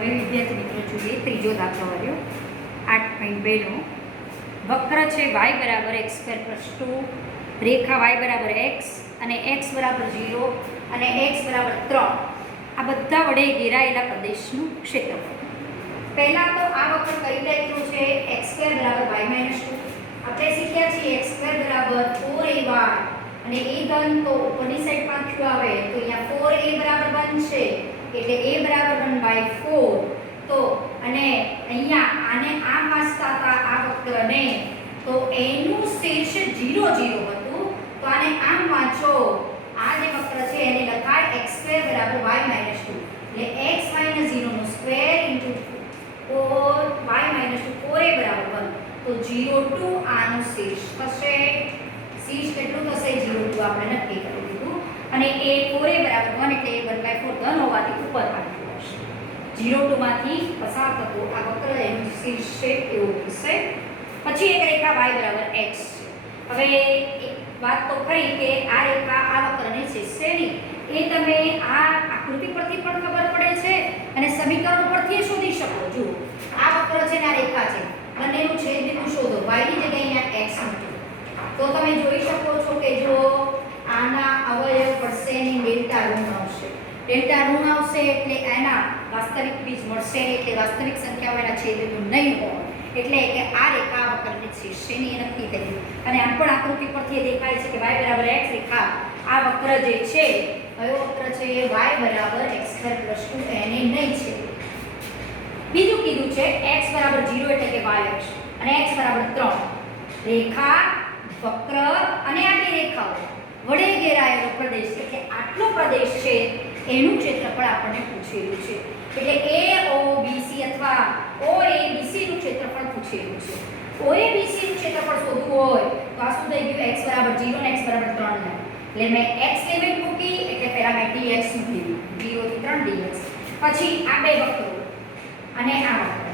હવે વિદ્યાર્થી મિત્રો જોઈએ ત્રીજો દાખલો આવ્યો 8.2 નો વક્ર છે y બરાબર x સ્ક્વેર પ્લસ 2, રેખા y બરાબર x અને x બરાબર 0 અને x બરાબર 3 આ બધા વડે ઘેરાયેલા પ્રદેશનું ક્ષેત્રફળ. પહેલાં તો આ વક્ર કઈ ટાઈપનું છે? x સ્ક્વેર બરાબર y માઇનસ 2. આપણે શીખ્યા છીએ x સ્ક્વેર બરાબર 4ay અને a ધન તો ઉપરની સાઈડ પાછું આવે તો અહીંયા 4a બરાબર 1 છે એટલે a બરાબર 1/4. તો અને અહીંયા આને આમ વાંચતા હતા આ વક્રને તો a નું શીર્ષ 0 0 હતું તો આને આમ વાંચો. આ જે વક્ર છે એને લખાય x² બરાબર y માઇનસ 2 એટલે x માઇનસ 0 નો square into 4 y minus 2 4a બરાબર 1 તો 0 2 આનું શીર્ષ થશે. શીર્ષ કેટલું થશે? 0 2 આપણે નક્કી કરી દીધું અને એ 4a બરાબર 1 એટલે એ 1/4 ધન હોવાથી ઉપર આવી જશે. 0 2 માંથી પસાર થતો આ વક્ર એનું શીર્ષ છે એવું થશે. પછી એક રેખા y બરાબર x છે. હવે એક વાત તો ખરી કે આ રેખા આ વક્રને છેદશે નહીં એ તમે આ આકૃતિ પરથી પણ ખબર પડે છે અને સમીકરણ પરથી શોધી શકો. જુઓ આ વક્ર છે ને આ રેખા છે બંનેનું છેદબિંદુ શોધો. y ની જગ્યાએ અહીંયા x મૂકો તો તમે જોઈ શકો છો કે જો આના અવયવ પડશે ની ડેલ્ટા ઋણ આવશે. ડેલ્ટા ઋણ આવશે એટલે એના વાસ્તવિક બીજ મળશે એટલે વાસ્તવિક સંખ્યાઓ એના છેદબિંદુ નહીં હોય એટલે કે આ રેખા વક્રને છેદશે નહીં નક્કી થઈ. અને આમ પણ આકૃતિ પરથી દેખાય છે કે y બરાબર x રેખા આ વક્ર જે છે કયો વક્ર છે? એ y બરાબર x² + 2 એને નહીં છે. બીજું કીધું છે x બરાબર 0 એટલે કે y અક્ષ અને x બરાબર 3 રેખા વક્ર અને આ બે રેખાઓ વડે ઘેરાયેલો પ્રદેશ એટલે આટલો પ્રદેશ છે એનું ક્ષેત્રફળ આપણને પૂછેલું છે. એટલે AOBC અથવા OABC નું ક્ષેત્રફળ પૂછેલું છે. OABC નું ક્ષેત્રફળ શોધવું હોય તો આ શું થઈ ગયું? x બરાબર 0 અને x બરાબર 3 લે. એટલે મેં x લિમિટ મૂકી એટલે પહેલા મેં dx મૂકી 0 થી 3 dx. પછી આ બે વક્રો અને આ વક્ર.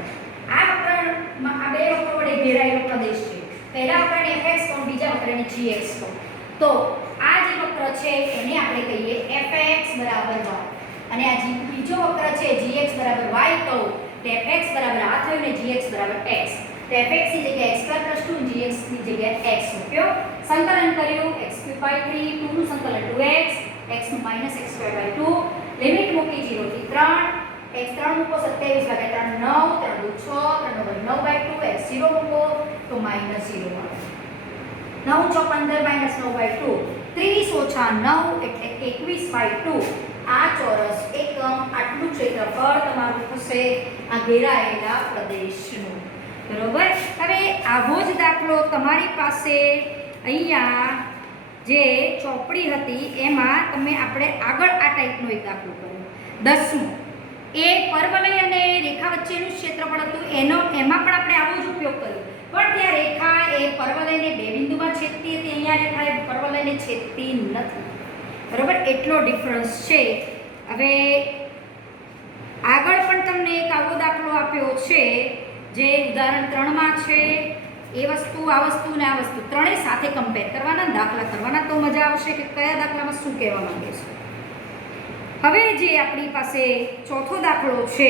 આ વક્રમાં આ બે વક્રો વડે ઘેરાયેલો પ્રદેશ છે. પહેલા વક્રને fx કહો બીજા વક્રને gx કહો. તો આ જે વક્ર છે એને આપણે કહીએ fx બરાબર y અને આ બીજો વક્ર છે gx બરાબર y કહો તો fx બરાબર આ થયું ને gx બરાબર x. તો fx ની જગ્યાએ x² + 2 gx ની જગ્યાએ x મૂક્યો. સંકલન કર્યું x3/3 2 નું સંકલન 2x x નું -x²/2 લિમિટ મૂકી 0 થી 3 x3 મૂકો 27/3 9 3 × 6 3 × 9/2 x0 મૂકો તો -0 મળે. 9 × 15 -9/2 30 - 9 એટલે 21/2. આ ચોરસ એકમ આટલું ક્ષેત્રફળ તમારું થશે આ ઘેરાયેલા પ્રદેશનું. બરોબર. હવે આવો જ દાખલો તમારી પાસે અહીંયા જે ચોપડી હતી એમાં આપણે આગળ આ ટાઈપનો એક દાખલો કર્યો 10મો. એ પરવલય અને રેખા વચ્ચેનું ક્ષેત્રફળ હતું એમાં પણ આપણે આવો જ ઉપયોગ કર્યો પણ ત્યાં રેખા એ પરવલયને બે બિંદુમાં છેદતી હતી. અહીંયા રેખા એ પરવલયને છેદતી નથી. બરોબર એટલો ડિફરન્સ છે. હવે આગળ પણ તમને એક આવો દાખલો આપ્યો છે જે ઉદાહરણ 3માં છે. એ વસ્તુ આ વસ્તુ ને આ વસ્તુ ત્રણેય સાથે કમ્પેર કરવાના દાખલા કરવાના તો મજા આવશે કે કયા દાખલામાં શું કહેવા માંગે છે. હવે જે આપણી પાસે ચોથો દાખલો છે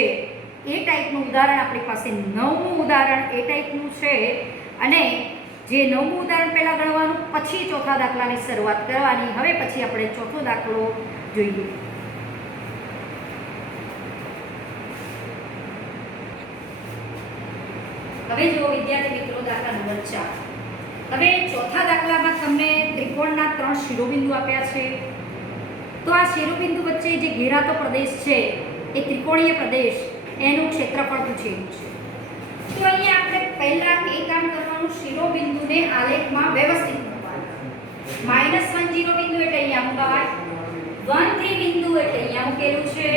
એ ટાઈપનું ઉદાહરણ આપણી પાસે 9મું ઉદાહરણ એ ટાઈપનું છે અને જે 9મું ઉદાહરણ પહેલાં ગણવાનું પછી ચોથા દાખલાની શરૂઆત કરવાની. હવે પછી આપણે ચોથો દાખલો જોઈએ. હવે જો વિદ્યાર્થી મિત્રો દાખલા નંબર 4. હવે ચોથા દાખલામાં તમને ત્રિકોણના 3 શિરોબિંદુ આપ્યા છે. તો આ શિરોબિંદુ વચ્ચે જે ઘેરાતો પ્રદેશ છે એ ત્રિકોણીય પ્રદેશ એનું ક્ષેત્રફળ પૂછેલું છે. તો અહીંયા આપણે પહેલા એ કામ કરવાનું શિરોબિંદુને આલેખમાં વ્યવસ્થિત મૂકવાના. -1 શિરોબિંદુ એટલે અહીંયા મૂકાય. 1 3 બિંદુ એટલે અહીંયા મૂકેલું છે.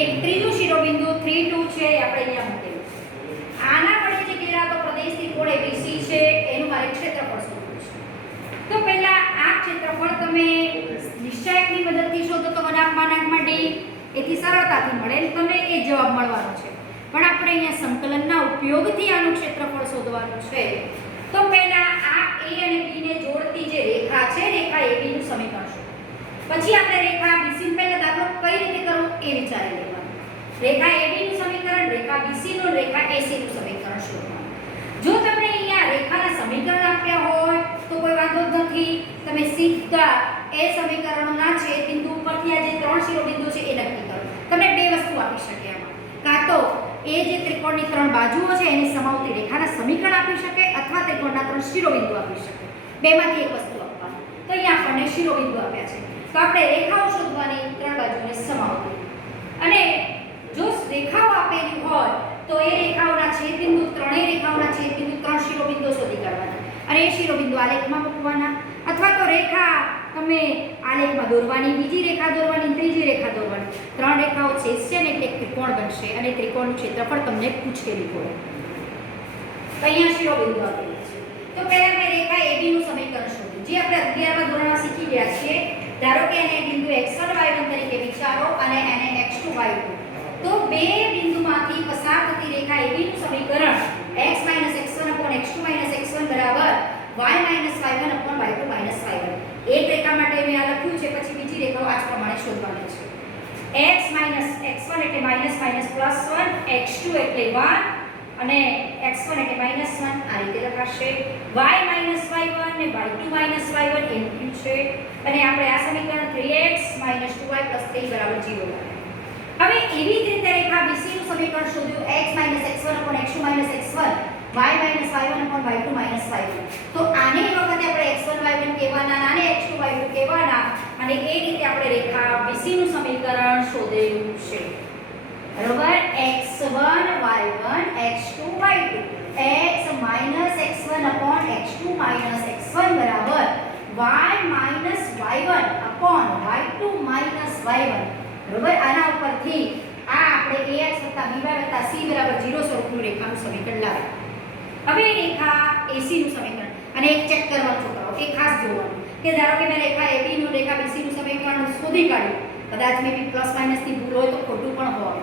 એક ત્રીજું શિરોબિંદુ 3 2 છે આપણે અહીંયા મૂકેલું છે. આના વડે જે ઘેરાતો પ્રદેશ ત્રિકોણ ABC છે એનું મારે ક્ષેત્રફળ શોધવું છે. તો પહેલા આ ક્ષેત્રફળ તમે નિશ્ચાયકની મદદથી શોધો તો -1/d એથી સરળતાથી મળે તમને એ જવાબ મળવાનો છે. પણ આપણે અહીંયા સંકલનના ઉપયોગથી આનું ક્ષેત્રફળ શોધવાનું છે. તો પહેલા આ A અને B ને જોડતી જે રેખા છે રેખા AB નું સમીકરણ શોધો. પછી આપણે રેખા BC પહેલા દાખલો કઈ રીતે કરવો એ વિચારી લેવાનું. રેખા AB નું સમીકરણ રેખા BC નું રેખા AC નું સમીકરણ શોધવાનું. જો તમને અહીંયા રેખાના સમીકરણ આપ્યા હોય તો કોઈ વાંધો જ નથી, તમે સીધા એ સમીકરણોના છેદ બિંદુ ઉપરથી આ જે ત્રણ શિરોબિંદુ છે એ નક્કી કરો. તમને બે વસ્તુ આપી શકે આમાં, કાં તો એ જે ત્રિકોણની ત્રણ બાજુઓ છે એની સમાવતી રેખાના સમીકરણ આપી શકે અથવા ત્રિકોણના ત્રણ શિરોબિંદુ આપી શકે. બેમાંથી એક વસ્તુ આપવાની. તો અહીંયા આપણને શિરોબિંદુ આપ્યા છે, તો આપણે રેખાઓ શોધવાની ત્રણ બાજુને સમાવતી. અને જો રેખાઓ આપેલી હોય તો એ રેખાઓના છેદબિંદુ, ત્રણેય રેખાઓના છેદબિંદુ ત્રણ શિરોબિંદુ શોધી કાઢવાના અને એ શિરોબિંદુ આલેખમાં મૂકવાના. અથવા તો રેખા તમે આલેખમાં દોરવાની, બીજી રેખા દોરવાની, ત્રીજી રેખા દોરવાની. ત્રણ રેખાઓ છેદશે ને એટલે એક ત્રિકોણ બનશે અને ત્રિકોણનું ક્ષેત્રફળ તમને પૂછેલું હોય. તો અહીંયા શિરોબિંદુ આપેલા છે. તો પહેલા મેં રેખા AB નું સમીકરણ શોધ્યું, જે આપણે 11મા ધોરણમાં શીખી ગયા છીએ. ધારો કે એને બિંદુ x1 y1 તરીકે વિચારો અને એને x2 y2. તો બે બિંદુમાંથી પસાર થતી રેખા AB નું સમીકરણ x - x1 / x2 - x1 બરાબર y - y1 / y2 - y1. એક રેખા માટે મેં આ લખ્યું છે, પછી બીજી રેખાઓ આ જ પ્રમાણે શોધવાની છે. x - x1 એટલે -+1, x2 એટલે 1 અને x1 એટલે -1 આ રીતે લખાશે. y - y1 ને y2 - y1 એમ થયું છે અને આપણે આ સમીકરણ 3x - 2y + 3 = 0 લાવ્યા. હવે એવી જ રીતે રેખા BC નું સમીકરણ શોધ્યું x - x1 / x2 - x1 y - y1 / y2 - y1. તો આને વખતે આપણે x1 y1 કહેવાના, આને x2 y2 કહેવાના અને એ રીતે આપણે રેખા BC નું સમીકરણ શોધેલું છે. બરોબર, x1 y1 x2 y2 x - x1 / x2 - x1 બરાબર y - y1 / y2 - y1. બરોબર, આના ઉપરથી આ આપણે ax + by + c = 0 સ્વરૂપનું રેખાનું સમીકરણ લાવ્યા. હવે રેખા AC નું સમીકરણ અને એક ચેક કરવાનું છોકરાઓ, એક ખાસ જોવાનું કે ધારો કે મેં રેખા AB નું રેખા BC નું સમીકરણ શોધી કાઢ્યું, કદાચ મે બી પ્લસ માઈનસ ની ભૂલ હોય તો ખોટું પણ હોય,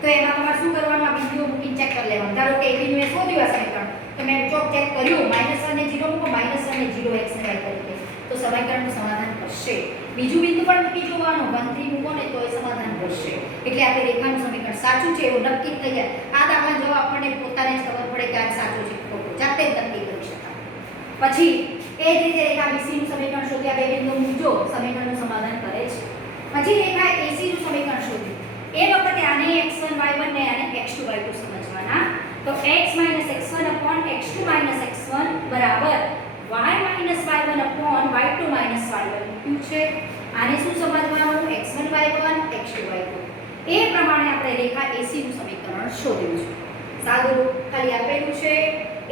તો એમાં તમારે શું કરવાનું, આ બિંદુઓ મૂકીને ચેક કરી લેવાનું. ધારો કે AB નું એ શોધ્યું આ સમીકરણ, તો મેં ચોક ચેક કર્યું, -1 ને 0 મૂકો, -1 ને 0 x ને y તરીકે, તો સમીકરણનું સમાધાન કરશે. બીજું બિંદુ પણ મૂકી જોવાનું, 1 3 મૂકો ને તો એ સમાધાન કરશે. એટલે આપણે રેખાનું સમીકરણ સાચું છે એવું નક્કી થઈ જાય. આ દાખલા જવાબ આપણને પોતાને જ ખબર પડે કે આ સાચું છે કે ખોટું, જાતે જ નક્કી કરી શકાય. પછી એ જ રીતે રેખા BC નું સમીકરણ શોધ્યા, બે બિંદુ મૂકજો, સમીકરણનું સમાધાન કરે છે. પછી રેખા AC નું સમીકરણ શોધ્યું, એ વખતે આને x1 y1 ને આને x2 y2 સમજવાના. તો x - x1 / x2 - x1 બરાબર y - y1 / y2 - y1 મૂક્યું છે. આને શું સમજવાનું, x1 y1 x2 y2. એ પ્રમાણે આપણે રેખા AC નું સમીકરણ શોધ્યું છે. સાદું ખાલી આપેલું છે.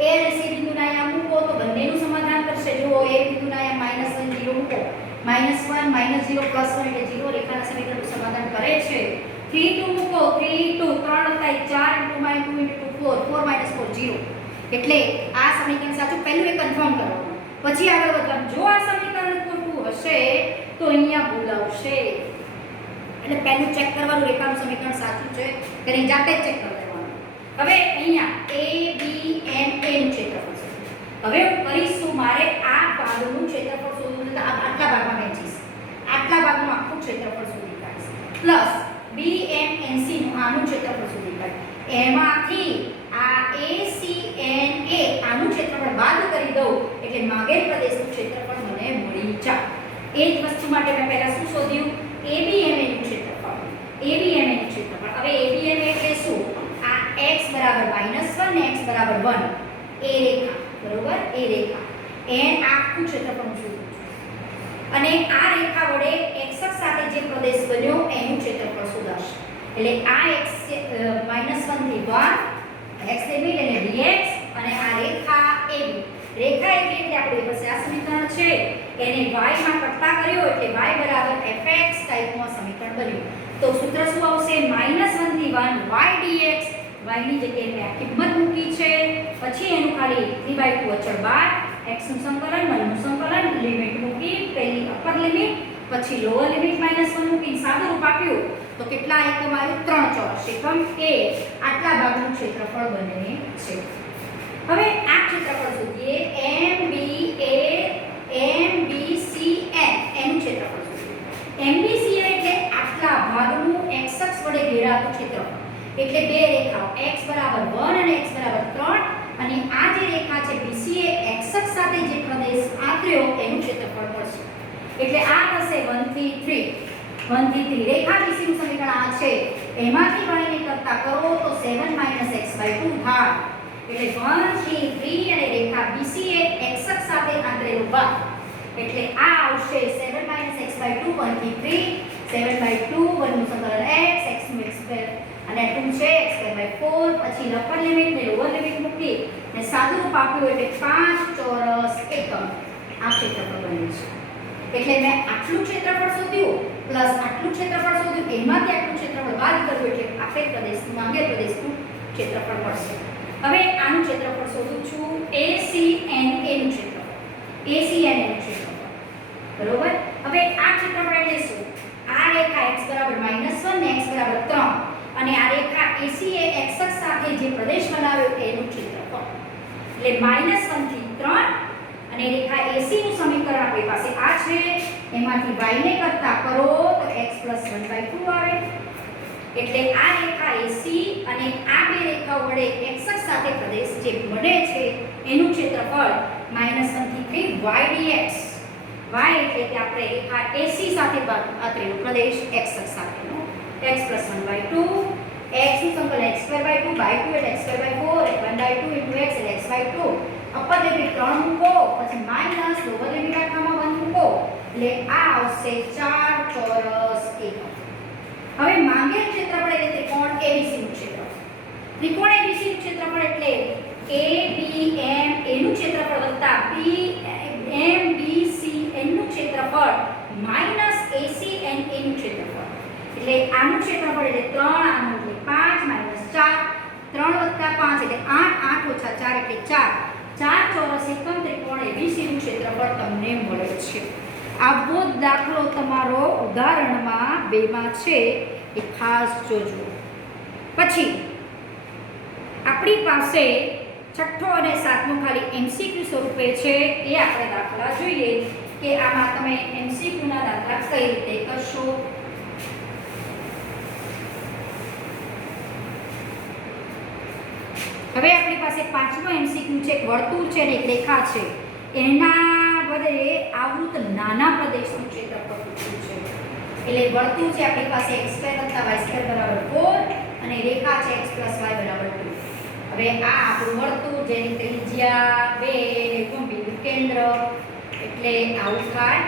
a અને c બિંદુના અહીંયા મૂકો તો બંનેનું સમાધાન કરશે. જો a બિંદુના અહીંયા -1 0 મૂકો, -1 - 0 + 1 એટલે 0, રેખાના સમીકરણનું સમાધાન કરે છે. 3 2 મૂકો, 3 2 3 + 4 * 2 - 4 4 - 4 0. એટલે આ સમીકરણ સાચું, પહેલું એ કન્ફર્મ કરવાનું, પછી આગળ વધવાનું. જો આ સમીકરણ ખોટું હશે તો અહીંયા ભૂલ આવશે. એટલે પહેલું ચેક કરવાનું રેખાનું સમીકરણ સાચું છે કે નહીં, જાતે જ ચેક કરી લેવાનું. હવે અહીંયા ABM નું ક્ષેત્રફળ છે. હવે હું કરીશું, મારે આ ભાગનું ક્ષેત્રફળ શોધવું છે. આટલા ભાગમાં વહેંચીશ, આટલા ભાગનું આખું ક્ષેત્રફળ શોધી કાઢીશ, પ્લસ BMNC નું આનું ક્ષેત્રફળ શોધી કાઢીશ. એમાંથી આ ACNA આનું ક્ષેત્રફળ બાદ કરી દઉં એટલે માંગેલ પ્રદેશનું ક્ષેત્રફળ મને મળી જાય. એ જ વસ્તુ માટે મેં પહેલા શું શોધ્યું, ABMA નું ક્ષેત્રફળ. ABMA નું ક્ષેત્રફળ, હવે ABMA એટલે શું, આ x = -1 ને x = 1 એ રેખા, બરોબર, એ રેખા આખું ક્ષેત્રફળ શોધ્યું અને આ રેખા વડે x અક્ષ સાથે જે પ્રદેશ બન્યો એનું ક્ષેત્રફળ શોધાશે. એટલે આ x -1 થી 1 x લિમિટ એટલે dx અને આ રેખા AB. રેખા AB એટલે આપણી પાસે આ સમીકરણ છે, એને y માં કટતા કર્યો એટલે y = fx ટાઈપનું સમીકરણ બન્યું. તો સૂત્ર શું આવશે, -1 થી 1 y dx. y ની જગ્યાએ મેં આ કિંમત મૂકી છે, પછી એનું ખાલી 3/2 અચળ બાદ, x નું સંકલન, y નું સંકલન, લિમિટ મૂકી, પહેલી અપર લિમિટ, પછી લોઅર લિમિટ -1 મૂકી સાદું રૂપ આપ્યું તો કેટલા એકમ આવ્યું, 3 ચોરસ એકમ. એ આટલા ભાગનું ક્ષેત્રફળ બને છે. હવે આ ક્ષેત્રફળ શોધીએ, MBCN એનું ક્ષેત્રફળ શોધીએ. MBCN એટલે આટલા ભાગનું x અક્ષ વડે ઘેરાતું ક્ષેત્રફળ. એટલે બે રેખાઓ x બરાબર 1 અને x બરાબર 3 અને આ જે રેખા છે BC એ x અક્ષ સાથે જે પ્રદેશ આંતર્યો એનું ક્ષેત્રફળ મળશે. એટલે આ થશે 1 થી 3 1 થી 3 રેખા BC નું સમીકરણ આ છે. એમાંથી ગણીને કરતા કરો તો 7 - x/2 થાય. એટલે 1 થી 3 અને રેખા BC એ x અક્ષ સાથે આંતરેલો ભાગ. એટલે આ આવશે 7 - x/2 1 થી 3 7/2 1 નું સંકલન x x નું x² અને 2 છે x²/4 પછી અપર લિમિટ ને લોઅર લિમિટ મૂકી ને સાદું રૂપ આપ્યું એટલે 5 ચોરસ એકમ આ ક્ષેત્રફળ બને છે. એટલે મેં આટલું ક્ષેત્રફળ શોધ્યું પ્લસ આટલું ક્ષેત્રફળ શોધ્યું એમાંથી આટલું ક્ષેત્રફળ બાદ કર્યું એટલે આપેલ પ્રદેશનું માંગેલ પ્રદેશનું ક્ષેત્રફળ મળશે. હવે આનું ક્ષેત્રફળ શોધું છું ACNA નું ક્ષેત્રફળ. ACNA નું ક્ષેત્રફળ બરોબર. હવે આ ક્ષેત્રફળ એટલે શું? આ રેખા x બરાબર -1 ને x બરાબર 3 અને આ રેખા AC એ x અક્ષ સાથે જે પ્રદેશ બનાવ્યો એનું ક્ષેત્રફળ. એટલે -1 થી 3 અને રેખા AC નું સમીકરણ આપણી પાસે આ છે. એમાંથી y ને કરતા કરો તો x + 1/2 આવે. એટલે આ રેખા AC અને આ બે રેખાઓ વડે x અક્ષ સાથે પ્રદેશ જે બને છે એનું ક્ષેત્રફળ -1 થી 3 y dx. y એટલે કે આપણે રેખા AC સાથે આંતરેલો પ્રદેશ x અક્ષ સાથેનો x + 1/2 x નું સંકલન x²/2 2 એટલે x²/4 1/2 * x એટલે x/2 અપર લિમિટ 3 મૂકો પછી માઈનસ લોઅર લિમિટ આખામાં 1 મૂકો એટલે આ આવશે 4 ચોરસ એકમ. હવે માંગેલ ક્ષેત્રફળ એટલે ત્રિકોણ ABC નું ક્ષેત્રફળ. ત્રિકોણ ABC નું ક્ષેત્રફળ એટલે ABM નું ક્ષેત્રફળ વત્તા BMBCN નું ક્ષેત્રફળ માઈનસ ACNA નું ક્ષેત્રફળ. એટલે આનું ક્ષેત્રફળ એટલે 3 આનું એટલે 5 - 4 3 + 5 એટલે 8 8 - 4 એટલે 4 4 ચોરસ એકમ ત્રિકોણ ABC નું ક્ષેત્રફળ તમને મળે છે. આવો દાખલો તમારો ઉદાહરણમાં 2 માં છે એ ખાસ જોજો. પછી આપણી પાસે છઠ્ઠો અને સાતમો ખાલી MCQ સ્વરૂપે છે. એ આપણે દાખલા જોઈએ કે આમાં તમે MCQ ના દાખલા કઈ રીતે કરશો. હવે આપણી પાસે પાંચમો MCQ છે. એક વર્તુળ છે ને એક રેખા છે એના વડે આવૃત નાના પ્રદેશનું ક્ષેત્રફળ પૂછ્યું છે. એટલે વર્તુળ છે આપણી પાસે x² + y² = 4 અને રેખા છે x + y = 2. હવે આ આપણું વર્તુળ જેની ત્રિજ્યા 2 ને બિંદુ કેન્દ્ર એટલે આવું થાય.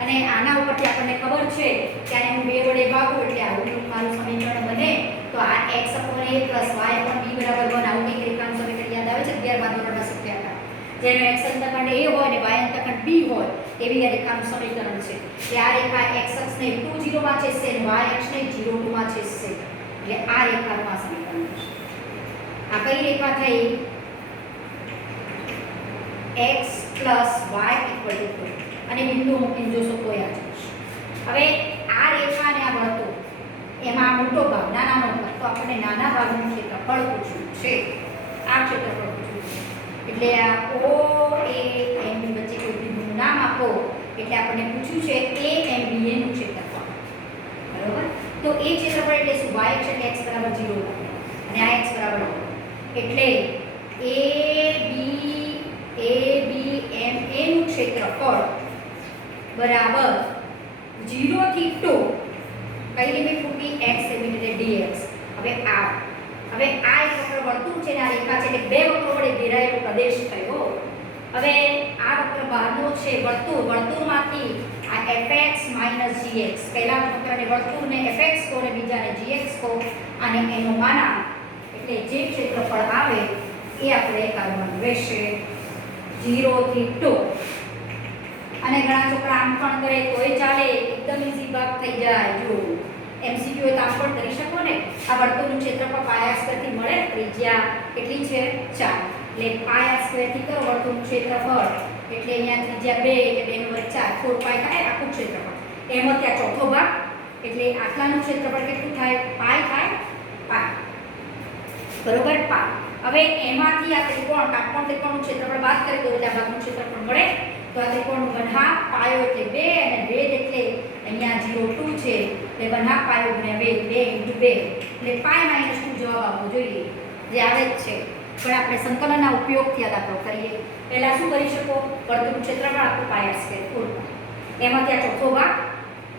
અને આના ઉપરથી આપણને ખબર છે કે આને હું 2 વડે ભાગું એટલે આવું મારું સમીકરણ બને. તો આ x/a + y/b = 1 આવું એક રેખાનું સમીકરણ યાદ આવે છે 11 ધોરણમાં શીખ્યા હતા. જેનો x અંતખંડ a હોય અને y અંતખંડ b હોય એવી આ રેખાનું સમીકરણ છે. કે આ રેખા x અક્ષને 2 0 માં છેદશે અને y અક્ષને 0 2 માં છેદશે. એટલે આ રેખાનું આ સમીકરણ છે. આ કઈ રેખા થઈ? x + y = 2 અને બિંદુ મૂકીને જોશો તો યાદ આવશે. હવે આ રેખા અને આ વર્તુળ એમાં મોટો ભાગ નાનાનો ભાગ તો આપણને નાના ભાગનું ક્ષેત્રફળ પૂછ્યું છે. આ ક્ષેત્રફળ પૂછ્યું છે. એટલે આ OAM ની વચ્ચે કોઈ બિંદુનું નામ આપો એટલે આપણને પૂછ્યું છે AMBA નું ક્ષેત્રફળ. બરોબર. તો એ ક્ષેત્રફળ એટલે શું? y અક્ષ એટલે x = 0 અને આ x = 1 એટલે ABMA નું ક્ષેત્રફળ બરાબર 0 થી 2 કઈ લિમિટ મૂકી? x લિમિટ એટલે dx. હવે આ એક વક્ર વર્તુળ છે ને આ રેખા છે એટલે બે વક્રો વડે ઘેરાયેલો પ્રદેશ થયો. હવે આ વક્ર બહારનો છે વર્તુળમાંથી આ fx - gx પહેલા વક્રને વર્તુળને fx કહો અને બીજાને gx કહો અને એનો માના એટલે જે ક્ષેત્રફળ આવે એ આપણે કાઢવાનું રહેશે 0 થી 2. અને ઘણા છોકરા આમ પણ કરે તોય ચાલે, એકદમ ઈઝી ભાગ થઈ જાય. જો MCQ હોય તો આમ પણ કરી શકો ને. આ વર્તુળનું ક્ષેત્રફળ πr² થી મળે. ત્રિજ્યા કેટલી છે? 4 એટલે πr² થી કરો વર્તુળનું ક્ષેત્રફળ એટલે અહીંયા ત્રિજ્યા 2 એટલે 2 નો વર્ગ 4 4π થાય આખું ક્ષેત્રફળ. એમાં ત્યાં ચોથો ભાગ એટલે આટલાનું ક્ષેત્રફળ કેટલું થાય? પાઈ થાય બરોબર π. હવે એમાંથી આ ત્રિકોણ કાટકોણ ત્રિકોણનું ક્ષેત્રફળ બાદ કરી દો એટલે આ ભાગનું ક્ષેત્રફળ મળે. તો આ ત્રિકોણનું 1/2 પાયો એટલે 2 અને 2 એટલે અહીંયા 0 2 છે એટલે 1/2 પાયો ગુણ્યા 2 2 × 2 એટલે પાઈ માઇનસ 2 જવાબ આવવો જોઈએ, જે આવે જ છે. પણ આપણે સંકલનના ઉપયોગથી આ દાખલો કરીએ. પહેલાં શું કરી શકો? વર્તુળનું ક્ષેત્રફળ આખું પાઈ r સ્ક્વેર 4 એમાંથી આ ચોથો ભાગ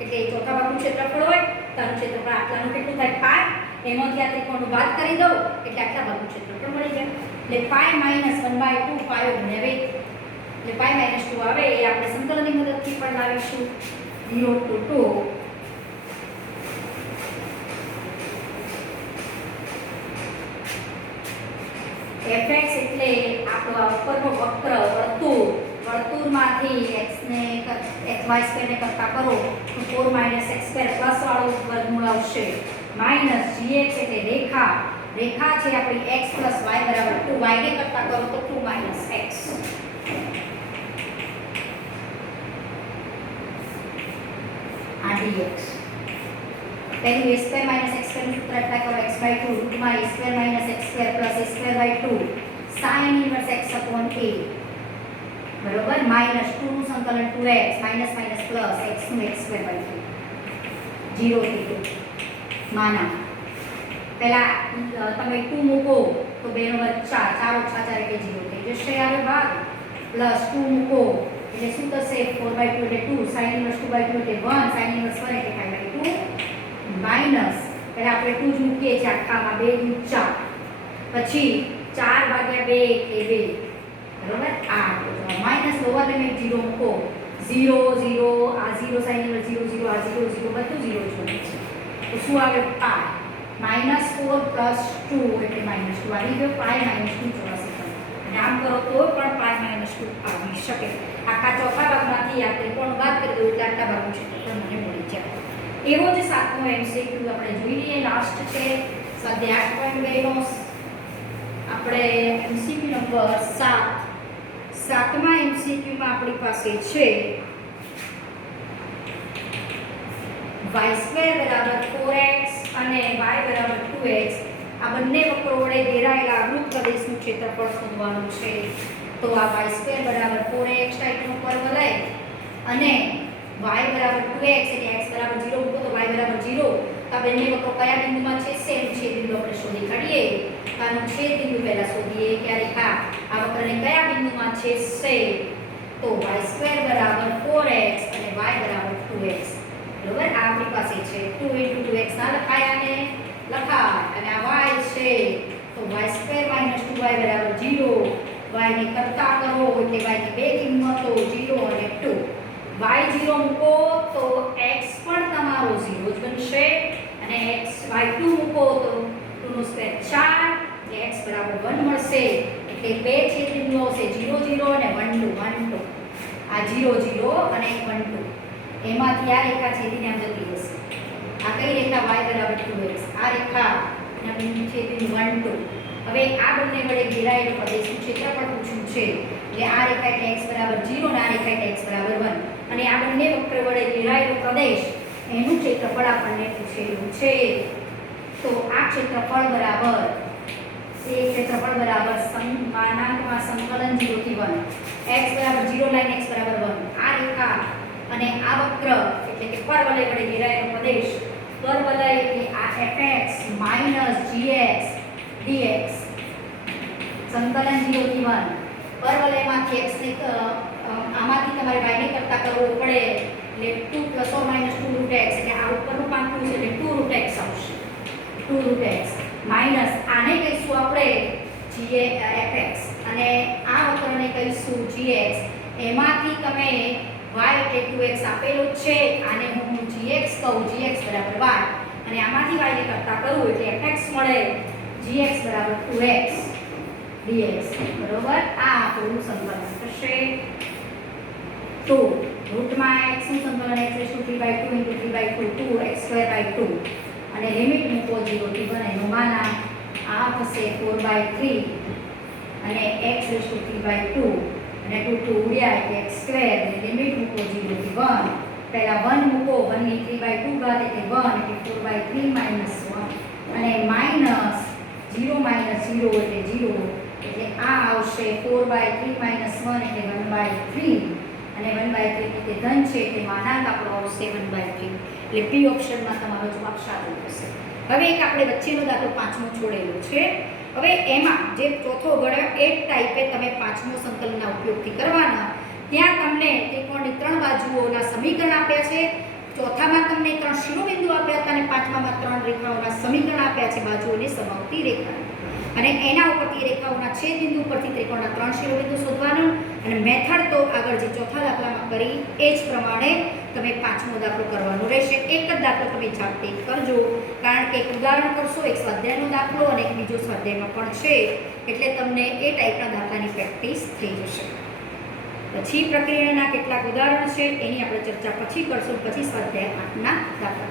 એટલે ચોથા ભાગનું ક્ષેત્રફળ હોય તો આનું ક્ષેત્રફળ આટલાનું કેટલું થાય? પાઈ. એમાંથી આ ત્રિકોણનું બાદ કરી દઉં એટલે આટલા ભાગનું ક્ષેત્રફળ મળી જાય. એટલે પાઈ માઇનસ 1/2 પાયો ગુણ્યા 2 એટલે પાઈ માઇનસ 2 આવે એ આપણે સંકલનની મદદથી પણ લાવીશું. 0 to 2 fx એટલે આપણો ઉપરનો વક્ર વર્તુળમાંથી x ને xy² ને કરતા કરો તો 4 - x² પ્લસ વાળું વર્ગમૂળ આવશે માઈનસ gx એટલે રેખા છે આપણી x + y = 2 y ને કરતા કરો તો 2 - x આ dx. પહેલું a² - x² નું સૂત્ર એપ્લાય કરો x/2 રૂટમાં a² - x² + a²/2 sin inverse x upon a બરોબર -2 નું સંકલન 2x માઈનસ પ્લસ x નું x²/2 0 થી 2 માના પહેલા તમે 2 મૂકો તો 2 નો વર્ગ 4 4 ઓછા 4 એટલે 0 થઈ જશે. આવે ભાગ પ્લસ 2 મૂકો એટલે શું થશે? 4/2 એટલે 2 sin inverse 2/2 એટલે 1 sin inverse 1 એટલે 5/2 માઈનસ પહેલા આપણે 2 જ મૂકીએ છીએ આખામાં 2 × 4 પછી 4/2 એટલે 2 બરોબર 8 માઈનસ લોઅર લિમિટ 0 મૂકો 0 0 આ 0 sin inverse 0 0 આ 0 0 બધું 0 જ છે તો શું આવે? પાઈ -4 + 2 એટલે -2 આવી ગયો. પાઈ -2 ચોરસ એકમ અને આમ કરો તો પણ પાઈ -2 આવી શકે. આખા ચોથા ભાગમાંથી આ ત્રિકોણ બાદ કરી દો એટલે આટલા ભાગનું ક્ષેત્રફળ મને મળી જાય. એવો જ સાતમો MCQ આપણે જોઈ લઈએ. લાસ્ટ છે સ્વાધ્યાય 8.2 નો આપણે MCQ નંબર 7. સાતમા MCQ માં આપણી પાસે છે y² = 4x અને y = 2x આ બંને વક્રો વડે ઘેરાયેલા વૃત્ત પ્રદેશનું ક્ષેત્રફળ શોધવાનું છે. તો આ y² = 4x ટાઈપનો કર્વ લઈ અને y = 2x એટલે x = 0 મૂકો તો y = 0 તો આ બંને વક્રો કયા બિંદુમાં છેદશે? એનું છેદબિંદુ આપણે શોધી કાઢીએ. આનું છેદબિંદુ પહેલા શોધીએ કે આ રેખા આ વક્રને કયા બિંદુમાં છેદશે? તો y² = 4x અને y = 2x બરોબર. આ આપણી પાસે છે 2 × 2x ના લખાય અને લખાય અને આ y છે તો y² - 2y = 0 y ને કરતા કરો એટલે y ની બે કિંમતો 0 અને 2 y 0 મૂકો તો x પણ તમારો 0 જ બનશે અને y2 મૂકો તો 2 નો સ્ક્વેર 4 એટલે x = 1 મળશે. એટલે બે છેદબિંદુ આવશે 0 0 અને 1 2 1 2 આ 0 0 અને 1 2 એમાંથી આ રેખા છેદીને આમ જતી રહેશે. આ કઈ રેખા? y = 2x આ રેખા ના બિંદુ છેદીને 1 2 હવે આ બંને વડે ઘેરાયેલો પ્રદેશનું ક્ષેત્રફળ પૂછ્યું છે એટલે આ રેખા એટલે x = 0 અને આ રેખા એટલે x = 1 અને આ બંને વક્ર વડે ઘેરાયેલો પ્રદેશ એનું ક્ષેત્રફળ આપણને પૂછેલું છે. તો આ ક્ષેત્રફળ બરાબર માનાંકમાં સંકલન 0 થી 1 x = 0 લાઈન x = 1 આ રેખા અને આ વક્ર એટલે કે પરવલય વડે ઘેરાયેલો પ્રદેશ પરવલય એટલે આ fx - gx dx સંકલન 0 થી 1 પરવલયમાંથી x ને આમાંથી તમારે y ને કરતા કરવું પડે એટલે 2 ± 2 √x એટલે આ ઉપરનું પાંખું છે એટલે 2 √x આવશે 2 √x માઈનસ આને કહીશું આપણે fx અને આ વક્રને કહીશું gx. એમાંથી તમે y એટલે 2x આપેલો છે આને હું gx કહું gx = y અને આમાંથી y ને કરતા કરું એટલે fx મળે gx = 2x dx બરોબર. આ આપણું સંકલન થશે. તો રૂટમાં x નું સંકલન x^3/2 × 3/2 2x²/2 અને લિમિટ મૂકો 0 થી 1 એનું માના આ થશે 4/3 અને x^3/2 અને 2 2 ઉડ્યા એટલે x² અને લિમિટ મૂકો 0 થી 1 પહેલા 1 મૂકો 1 ની 3/2 ઘાત એટલે 1 એટલે 4/3 - 1 અને માઈનસ 0 - 0 એટલે 0 એટલે આ આવશે 4/3 - 1 એટલે 1/3 અને 1/3 એટલે ધન છે એટલે માનાંક આપણો આવશે 1/3 એટલે P ઓપ્શનમાં તમારો જવાબ સાચો થશે. હવે એક આપણે વચ્ચેનો દાખલો પાંચમો છોડેલો છે. હવે એમાં જે ચોથો ગણ્યો એ ટાઈપે તમે પાંચમો સંકલનના ઉપયોગથી કરવાના. ત્યાં તમને ત્રિકોણની 3 બાજુઓના સમીકરણ આપ્યા છે. ચોથામાં તમને 3 શિરોબિંદુ આપ્યા હતા અને પાંચમામાં 3 રેખાઓના સમીકરણ આપ્યા છે બાજુઓને સમાવતી રેખા. અને એના ઉપરથી રેખાઓના છેદ બિંદુ ઉપરથી ત્રિકોણના 3 શિરોબિંદુ શોધવાનું. અને મેથડ તો આગળ જે ચોથા દાખલામાં કરી એ જ પ્રમાણે તમે પાંચમો દાખલો કરવાનો રહેશે. એક જ દાખલો તમે જાતે કરજો, કારણ કે એક ઉદાહરણ કરશો, એક સ્વાધ્યાયનો દાખલો અને એક બીજો સ્વાધ્યાયમાં પણ છે, એટલે તમને એ ટાઈપના દાખલાની પ્રેક્ટિસ થઈ જશે. પછી પ્રક્રિયાના કેટલાક ઉદાહરણ છે એની આપણે ચર્ચા પછી કરશું, પછી સ્વાધ્યાય 8ના દાખલા.